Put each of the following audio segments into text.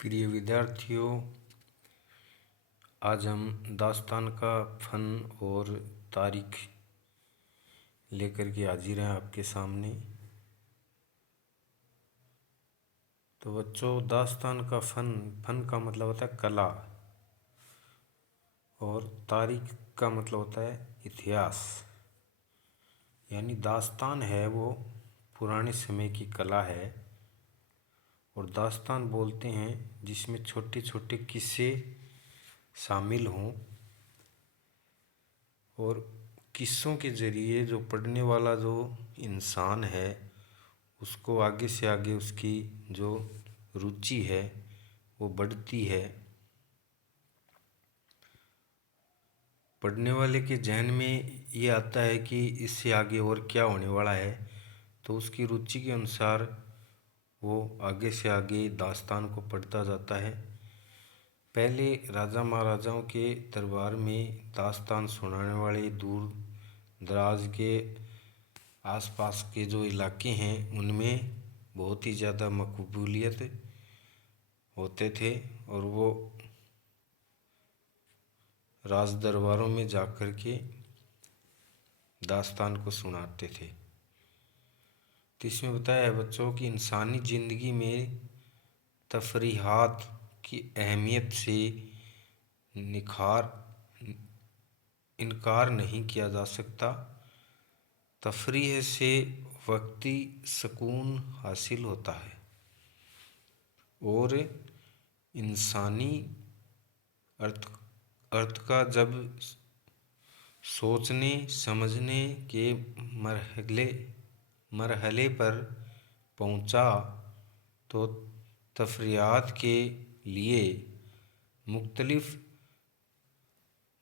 प्रिय विद्यार्थियों, आज हम दास्तान का फन और तारीख लेकर के हाजिर हैं आपके सामने। तो बच्चों, दास्तान का फन का मतलब होता है कला, और तारीख का मतलब होता है इतिहास। यानी दास्तान है वो पुराने समय की कला है, और दास्तान बोलते हैं जिसमें छोटे छोटे किस्से शामिल हों, और किस्सों के ज़रिए जो पढ़ने वाला जो इंसान है उसको आगे से आगे उसकी जो रुचि है वो बढ़ती है। पढ़ने वाले के जहन में ये आता है कि इससे आगे और क्या होने वाला है, तो उसकी रुचि के अनुसार वो आगे से आगे दास्तान को पढ़ता जाता है। पहले राजा महाराजाओं के दरबार में दास्तान सुनाने वाले दूर दराज के आसपास के जो इलाके हैं उनमें बहुत ही ज़्यादा मकबूलियत होते थे, और वो राज दरबारों में जाकर के दास्तान को सुनाते थे। तो इसमें बताया है बच्चों कि इंसानी ज़िंदगी में तफरीहात की अहमियत से इनकार नहीं किया जा सकता। तफरीह से वक्ती सुकून हासिल होता है, और इंसानी अर्थ का जब सोचने समझने के मरहले पर पहुंचा तो तफरीहात के लिए मुख्तलिफ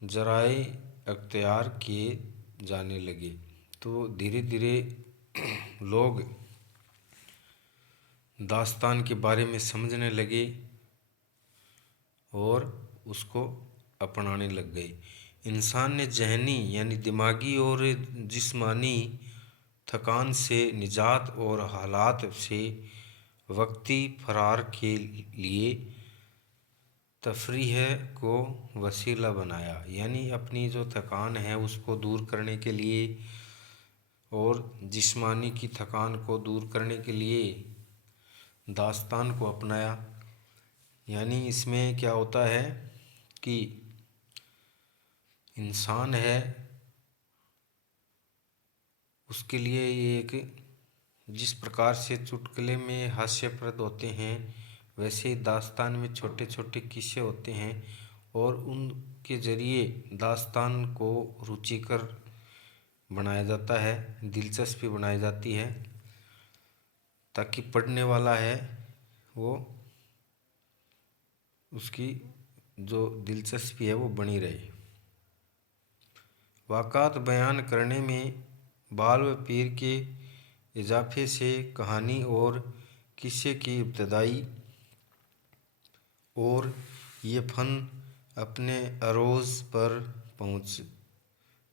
ज़राए अख्तियार किए जाने लगे। तो धीरे धीरे लोग दास्तान के बारे में समझने लगे और उसको अपनाने लग गए। इंसान ने जहनी यानी दिमागी और जिस्मानी थकान से निजात और हालात से वक्ती फरार के लिए तफरीह को वसीला बनाया। यानी अपनी जो थकान है उसको दूर करने के लिए और जिस्मानी की थकान को दूर करने के लिए दास्तान को अपनाया। यानी इसमें क्या होता है कि इंसान है उसके लिए ये एक जिस प्रकार से चुटकुले में हास्यप्रद होते हैं वैसे ही दास्तान में छोटे छोटे किस्से होते हैं, और उनके ज़रिए दास्तान को रुचिकर बनाया जाता है, दिलचस्पी बनाई जाती है, ताकि पढ़ने वाला है वो उसकी जो दिलचस्पी है वो बनी रहे। वाक़ात बयान करने में बाल व पीर के इजाफे से कहानी और किस्से की इब्तदाई और ये फ़न अपने अरोज़ पर पहुँच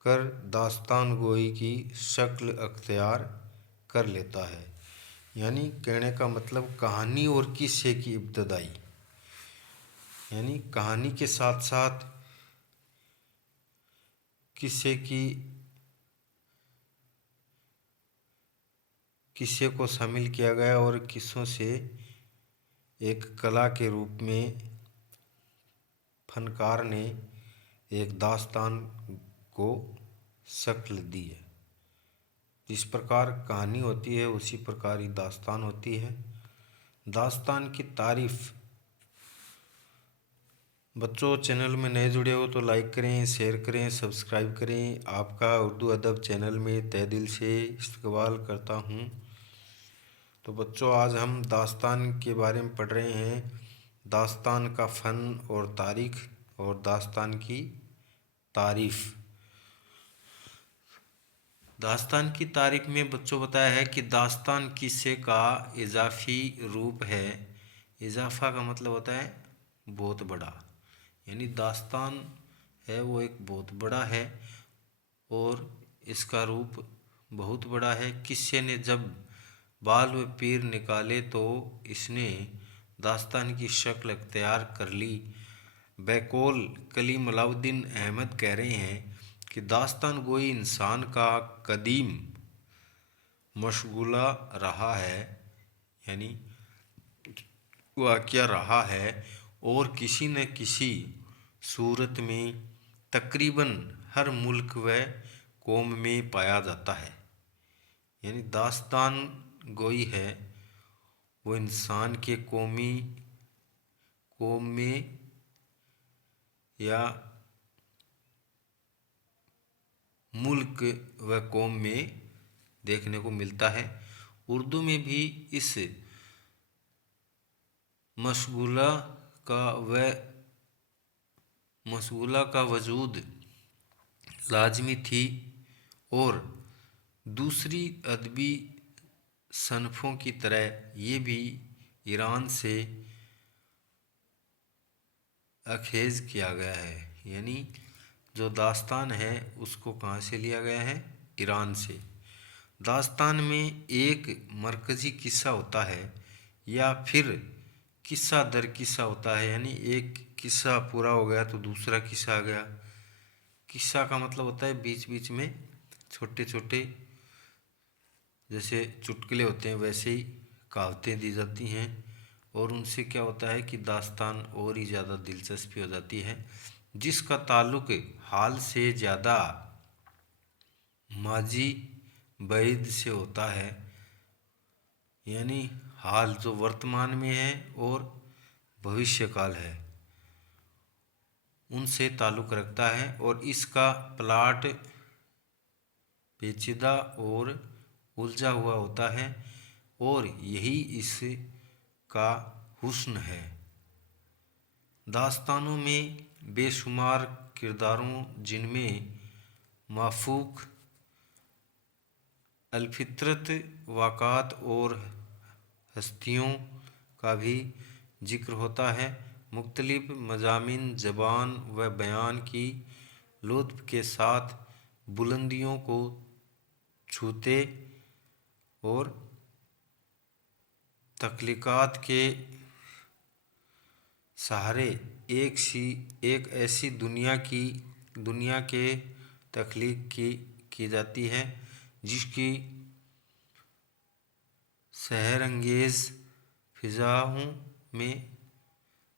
कर दास्तान गोई की शक्ल अख्तियार कर लेता है। यानी कहने का मतलब कहानी और किस्से की इब्तदाई, यानी कहानी के साथ साथ किस्से को शामिल किया गया, और किस्सों से एक कला के रूप में फनकार ने एक दास्तान को शक्ल दी है। जिस प्रकार कहानी होती है उसी प्रकार ही दास्तान होती है। दास्तान की तारीफ़ बच्चों, चैनल में नए जुड़े हो तो लाइक करें, शेयर करें, सब्सक्राइब करें। आपका उर्दू अदब चैनल में तहे दिल से इस्तकबाल करता हूँ। तो बच्चों, आज हम दास्तान के बारे में पढ़ रहे हैं, दास्तान का फ़न और तारीख़ और दास्तान की तारीफ़। दास्तान की तारीख़ में बच्चों बताया है कि दास्तान किस्से का इजाफ़ी रूप है। इजाफ़ा का मतलब होता है बहुत बड़ा, यानी दास्तान है वो एक बहुत बड़ा है और इसका रूप बहुत बड़ा है। किस्से ने जब बाल व पीर निकाले तो इसने दास्तान की शक्ल अख्तियार कर ली। बैकोल कलीम अलाउद्दीन अहमद कह रहे हैं कि दास्तान गोई इंसान का कदीम मशगूला रहा है, यानी वाक़या रहा है और किसी न किसी सूरत में तकरीबन हर मुल्क व कौम में पाया जाता है। यानी दास्तान गोई है वो इंसान के कौम में या मुल्क व कौम में देखने को मिलता है। उर्दू में भी इस मशगूला का वजूद लाजमी थी और दूसरी अदबी सनफ़ों की तरह ये भी ईरान से अखेज़ किया गया है। यानी जो दास्तान है उसको कहाँ से लिया गया है? ईरान से। दास्तान में एक मरकज़ी किस्सा होता है या फिर किस्सा दर किस्सा होता है, यानी एक किस्सा पूरा हो गया तो दूसरा किस्सा आ गया। किस्सा का मतलब होता है बीच बीच में छोटे छोटे जैसे चुटकुले होते हैं वैसे ही कहावतें दी जाती हैं और उनसे क्या होता है कि दास्तान और ही ज़्यादा दिलचस्पी हो जाती है, जिसका ताल्लुक़ हाल से ज़्यादा माजी बैद से होता है। यानी हाल जो वर्तमान में है और भविष्यकाल है उनसे ताल्लुक़ रखता है और इसका प्लाट पेचीदा और उलझा हुआ होता है और यही इसका हुस्न है। दास्तानों में बेशुमार किरदारों जिनमें माफूक अलफितरत वाक़ात और हस्तियों का भी जिक्र होता है, मुख्तलिफ मज़ामीन ज़बान व बयान की लुत्फ़ के साथ बुलंदियों को छूते और तख्लीक़ात के सहारे एक ऐसी दुनिया के तख्लीक की जाती है जिसकी सहर अंगेज़ फ़िज़ाओं में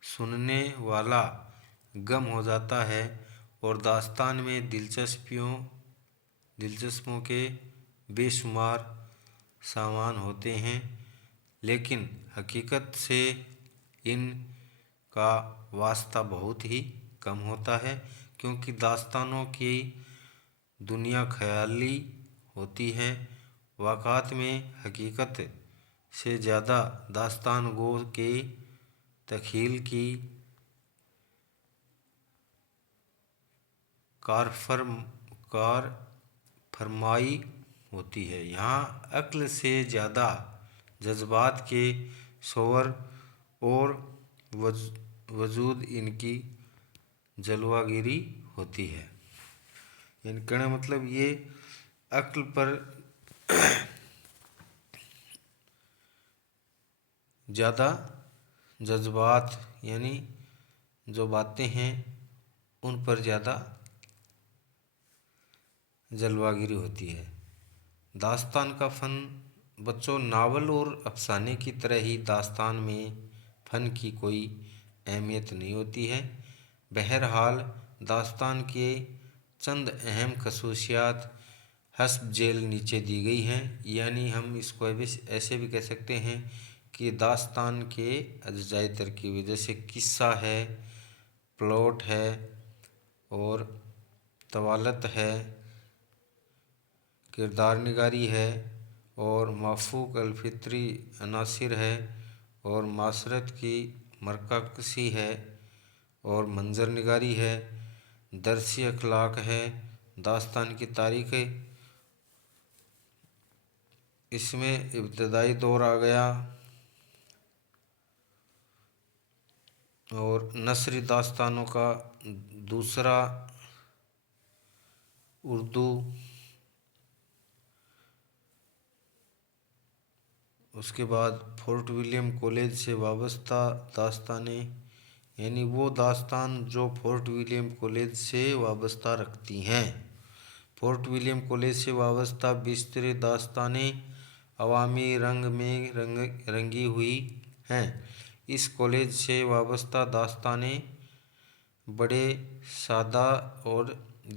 सुनने वाला गम हो जाता है और दास्तान में दिलचस्पों के बेशुमार सामान होते हैं, लेकिन हकीकत से इन का वास्ता बहुत ही कम होता है क्योंकि दास्तानों की दुनिया ख़याली होती है। वाक़ात में हकीकत से ज़्यादा दास्तान गो के तख़ील की कार फरमाई होती है। यहाँ अक्ल से ज़्यादा जज्बात के शोर और वजूद इनकी जलवागिरी होती है। यानी कहने मतलब ये अक्ल पर ज़्यादा जज्बात यानी जो बातें हैं उन पर ज़्यादा जलवागिरी होती है। दास्तान का फ़न बच्चों, नावल और अफसाने की तरह ही दास्तान में फ़न की कोई अहमियत नहीं होती है। बहरहाल दास्तान के चंद अहम खसूसियात हस्ब जेल नीचे दी गई हैं। यानी हम इसको ऐसे भी कह सकते हैं कि दास्तान के अज्जाए तरकीब जैसे किस्सा है, प्लॉट है और तवालत है, किरदार निगारी है और माफूक अलफितरी अनासिर है और मासरत की मरकसी है और मंजर निगारी है, दरसी अखलाक है। दास्तान की तारीख़ इसमें इब्तदाई दौर आ गया और नसरी दास्तानों का दूसरा اس کے بعد فورٹ ولیم کالج سے وابستہ داستانیں، یعنی وہ داستان جو فورٹ ولیم کالج سے وابستہ رکھتی ہیں۔ فورٹ ولیم کالج سے وابستہ بیشتر داستانیں عوامی رنگ میں رنگی ہوئی ہیں۔ اس کالج سے وابستہ داستانیں بڑے سادہ اور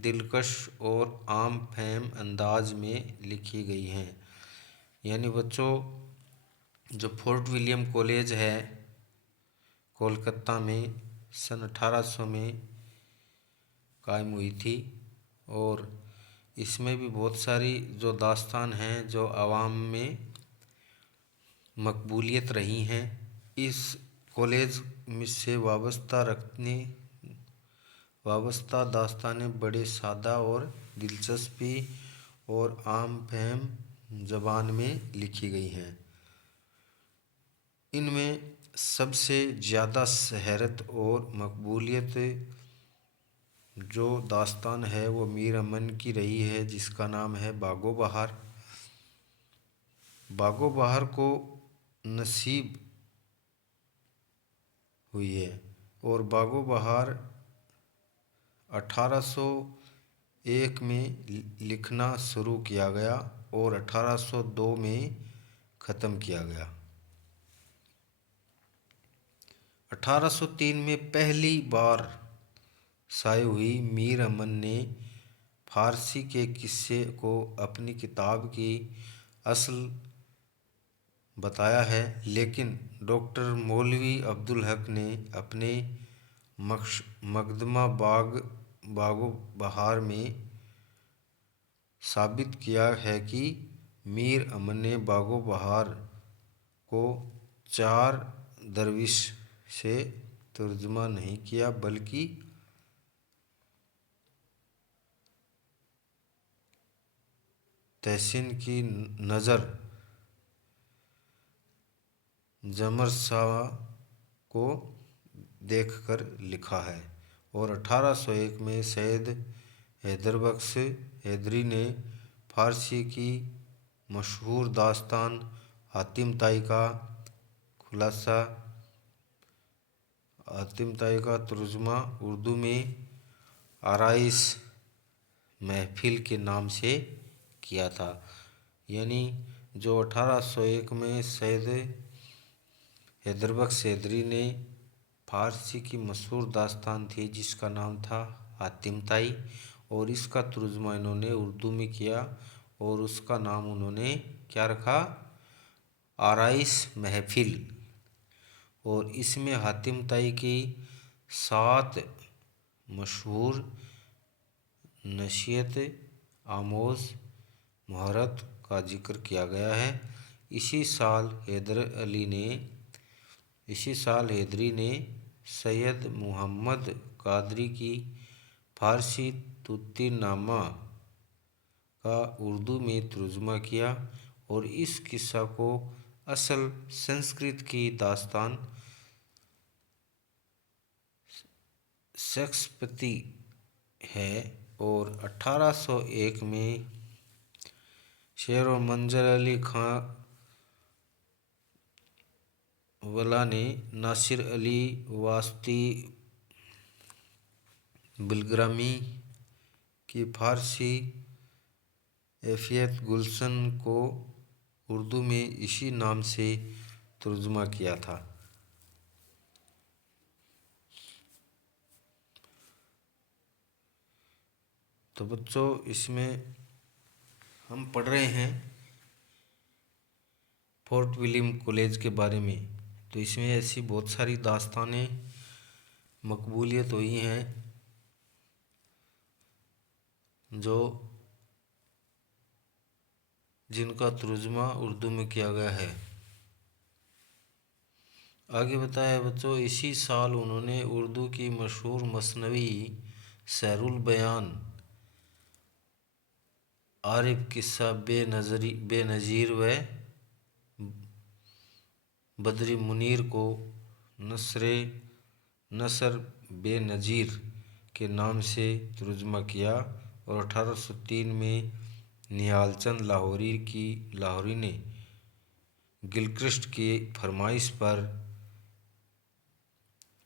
دلکش اور عام فہم انداز میں لکھی گئی ہیں۔ یعنی بچوں، جو فورٹ ولیم کالج ہے کولکتہ میں سن 1800 میں قائم ہوئی تھی، اور اس میں بھی بہت ساری جو داستان ہیں جو عوام میں مقبولیت رہی ہیں۔ اس کالج سے وابستہ داستانیں بڑے سادہ اور دلچسپی اور عام فہم زبان میں لکھی گئی ہیں۔ ان میں سب سے زیادہ شہرت اور مقبولیت جو داستان ہے وہ میر امن کی رہی ہے، جس کا نام ہے باغ و بہار۔ باغ و بہار کو نصیب ہوئی ہے، اور باغ و بہار 1801 میں لکھنا شروع کیا گیا اور 1802 میں ختم کیا گیا۔ 1803 میں پہلی بار شائع ہوئی۔ میر امن نے فارسی کے قصے کو اپنی کتاب کی اصل بتایا ہے، لیکن ڈاکٹر مولوی عبدالحق نے اپنے مقدمہ باغ و بہار میں ثابت کیا ہے کہ میر امن نے باغ و بہار کو 4 درویش سے ترجمہ نہیں کیا، بلکہ تحسین کی نظر جمر شاہ کو دیکھ کر لکھا ہے۔ اور 1801 میں سید حیدر بخش حیدری نے فارسی کی مشہور داستان حاتم طائی کا ترجمہ اردو میں آرائش محفل کے نام سے کیا تھا۔ یعنی جو 1801 میں سید حیدر بخش حیدری نے فارسی کی مشہور داستان تھی جس کا نام تھا حاتم طائی، اور اس کا ترجمہ انہوں نے اردو میں کیا، اور اس کا نام انہوں نے کیا رکھا؟ آرائش محفل۔ اور اس میں حاتم طائی کی 7 مشہور نصیحت آموز محاورات کا ذکر کیا گیا ہے۔ اسی سال حیدری نے سید محمد قادری کی فارسی طوطی نامہ کا اردو میں ترجمہ کیا، اور اس قصہ کو اصل سنسکرت کی داستان شکسپتی ہے۔ اور 1801 میں شعر و منظر علی خاں ولا نے ناصر علی واسطی بلگرامی کی فارسی ایفیت گلشن کو اردو میں اسی نام سے ترجمہ کیا تھا۔ تو بچوں، اس میں ہم پڑھ رہے ہیں فورٹ ولیم کالج کے بارے میں، تو اس میں ایسی بہت ساری داستانیں مقبولیت ہوئی ہیں جن کا ترجمہ اردو میں کیا گیا ہے۔ آگے بتایا بچوں، اسی سال انہوں نے اردو کی مشہور مثنوی سحر البیان، عارف قصہ بے نظیر و بدر منیر کو نثر بے نظیر کے نام سے ترجمہ کیا، اور 1803 میں نہال چند لاہوری نے गिलक्रिस्ट की फरमाइश पर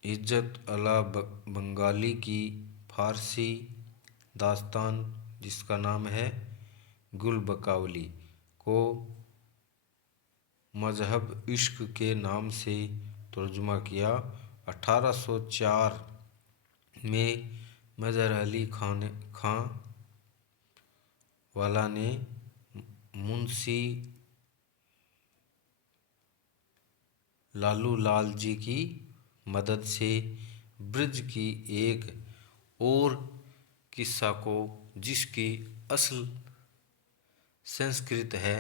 इज्जत अला बंगाली की फारसी दास्तान जिसका नाम है गुल बकावली को मजहब इश्क के नाम से तर्जुमा किया। 1804 में मजहर अली खां वाला ने मुंशी लालू लाल जी की मदद से ब्रज की एक और किस्सा को जिसकी असल संस्कृत है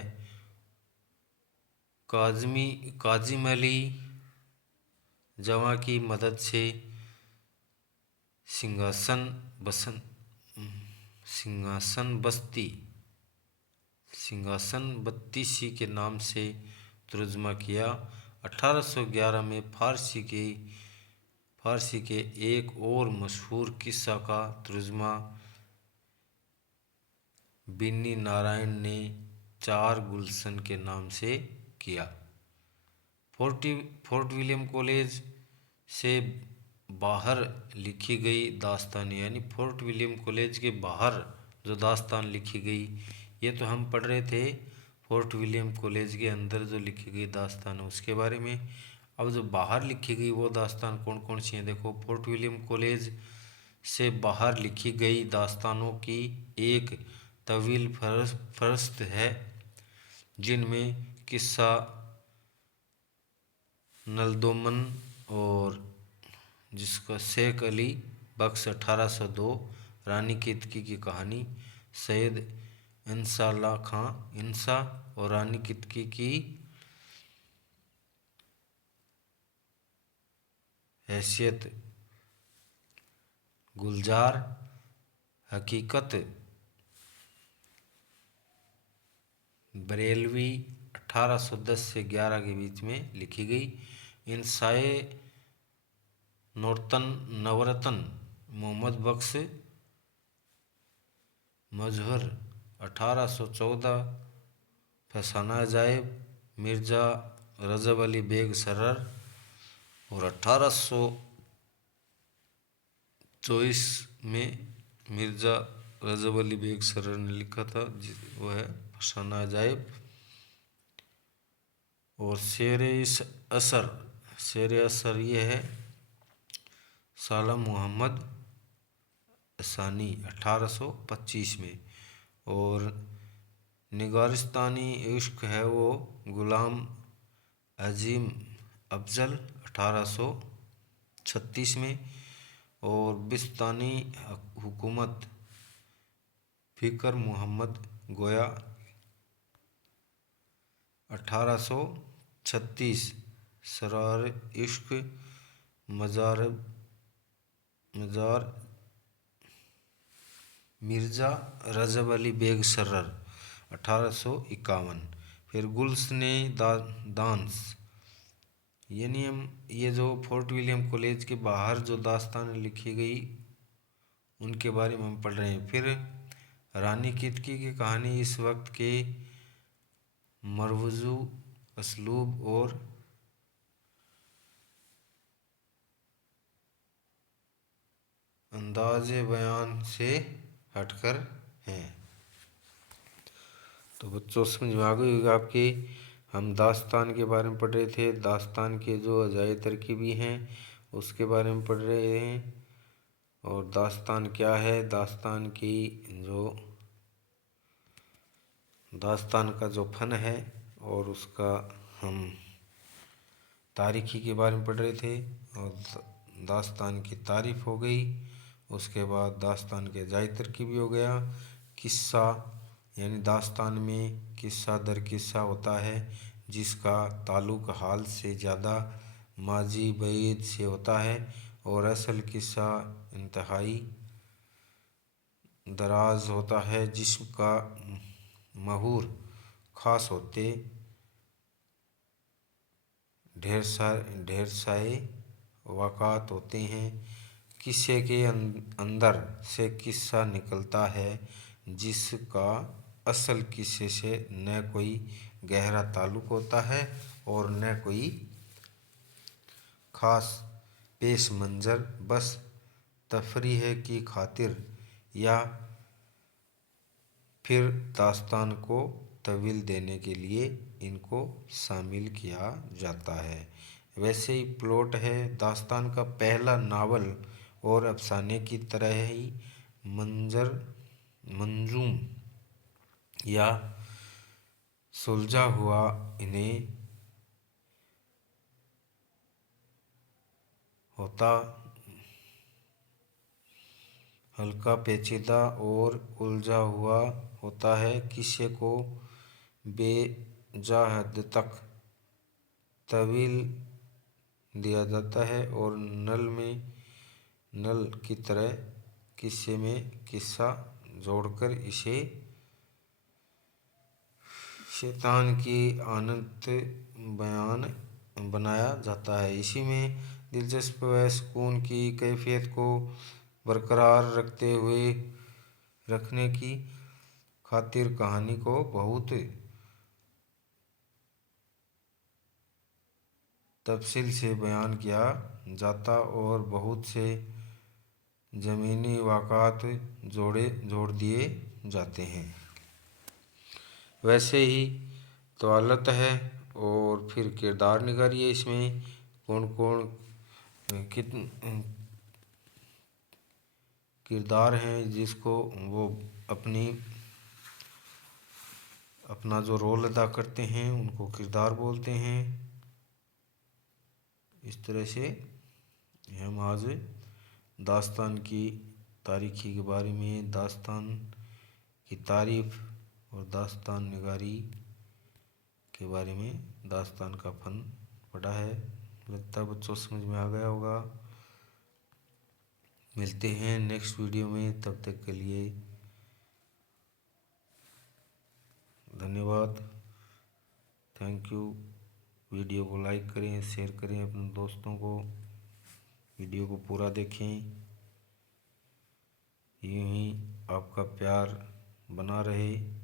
काजिम अली जवा की मदद से सिंहासन बत्तीसी के नाम से तर्जुमा किया। 1811 में फारसी के एक और मशहूर किस्सा का तर्जुमा बिन्नी नारायण ने चार गुलशन के नाम से किया। फोर्ट विलियम कॉलेज से बाहर लिखी गई दास्तान, यानी फोर्ट विलियम कॉलेज के बाहर जो दास्तान लिखी गई, ये तो हम पढ़ रहे थे फोर्ट विलियम कॉलेज के अंदर जो लिखी गई दास्तान उसके बारे में। अब जो बाहर लिखी गई वो दास्तान कौन कौन सी हैं, देखो। फोर्ट विलियम कॉलेज से बाहर लिखी गई दास्तानों की एक तवील फहरिस्त है, जिनमें किस्सा नलदोमन और जिसका शेख अली बख्श 1802, रानी केतकी की कहानी, सैयद इंसाल्लाह खां इंसा और रानी केतकी की हैसियत, गुलजार हकीकत बरेलवी 1810 से 11 के बीच में लिखी गई। इंसाए नवरतन मोहम्मद बख्श मजहर 1814, फसाना अजायब मिर्ज़ा रजब अली बेग सरर और 1824 में मिर्ज़ा रजब अली बेग सरर ने लिखा था, वो है फसाना अजायब। और शेर असर ये है साला मोहम्मद सानी 1825 में। और निगारिस्तानी इश्क है वो गुलाम अजीम अफजल 1836 में। और बिस्तानी हुकूमत फ़िकर मोहम्मद गोया 1836। सरार इश्क मजार मिर्ज़ा रजब अली बेग सरर 1851। फिर गुलशने दांस, यानी हम ये जो फोर्ट विलियम कॉलेज के बाहर जो दास्तान लिखी गई उनके बारे में हम पढ़ रहे हैं। फिर रानी केतकी की कहानी इस वक्त के मरवूज़ असलूब और अंदाज़े बयान से हटकर हैं। तो बच्चों समझ में आ गई होगी आपके। हम दास्तान के बारे में पढ़ रहे थे, दास्तान के जो अजाए तरकीबी हैं उसके बारे में पढ़ रहे हैं। और दास्तान क्या है, दास्तान का जो फ़न है और उसका हम तारीख़ी के बारे में पढ़ रहे थे। और दास्तान की तारीफ़ हो गई, उसके बाद दास्तान के अजाए तरकीबी हो गया। किस्सा, यानी दास्तान में किस्सा दर किस्सा होता है जिसका ताल्लुक़ हाल से ज़्यादा माजी बईद से होता है, और असल किस्सा इंतहाई दराज होता है जिसका महूर ख़ास होते ढेर सारे वाक़ात होते हैं। किस्से के अंदर से किस्सा निकलता है जिसका असल किस्से से न कोई गहरा ताल्लुक होता है और न कोई खास पेश मंज़र, बस तफरीह की खातिर या फिर दास्तान को तवील देने के लिए इनको शामिल किया जाता है। वैसे ही प्लॉट है दास्तान का पहला नावल और अफसाने की तरह ही मंजूम या सुलझा हुआ इन्हें होता हल्का पेचीदा और उलझा हुआ होता है। किस्से को बेजा हद तक तवील दिया जाता है और नल की तरह किस्से में किस्सा जोड़कर इसे शैतान की आनत बयान बनाया जाता है। इसी में दिलचस्प व सुकून की कैफियत को बरकरार रखने की खातिर कहानी को बहुत तफसील से बयान किया जाता और बहुत से ज़मीनी वाक़ात जोड़ दिए जाते हैं। वैसे ही तवालत है और फिर किरदार निगारी है। इसमें कौन कौन किरदार हैं जिसको वो अपना जो रोल अदा करते हैं उनको किरदार बोलते हैं। इस तरह से हम आज दास्तान की तारीखी के बारे में, दास्तान की तारीफ़ और दास्तान निगारी के बारे में, दास्तान का फ़न पढ़ा है। लगता है बच्चों समझ में आ गया होगा। मिलते हैं नेक्स्ट वीडियो में, तब तक के लिए धन्यवाद। Thank you. वीडियो को लाइक करें, शेयर करें अपने दोस्तों को, वीडियो को पूरा देखें। यूं ही आपका प्यार बना रहे।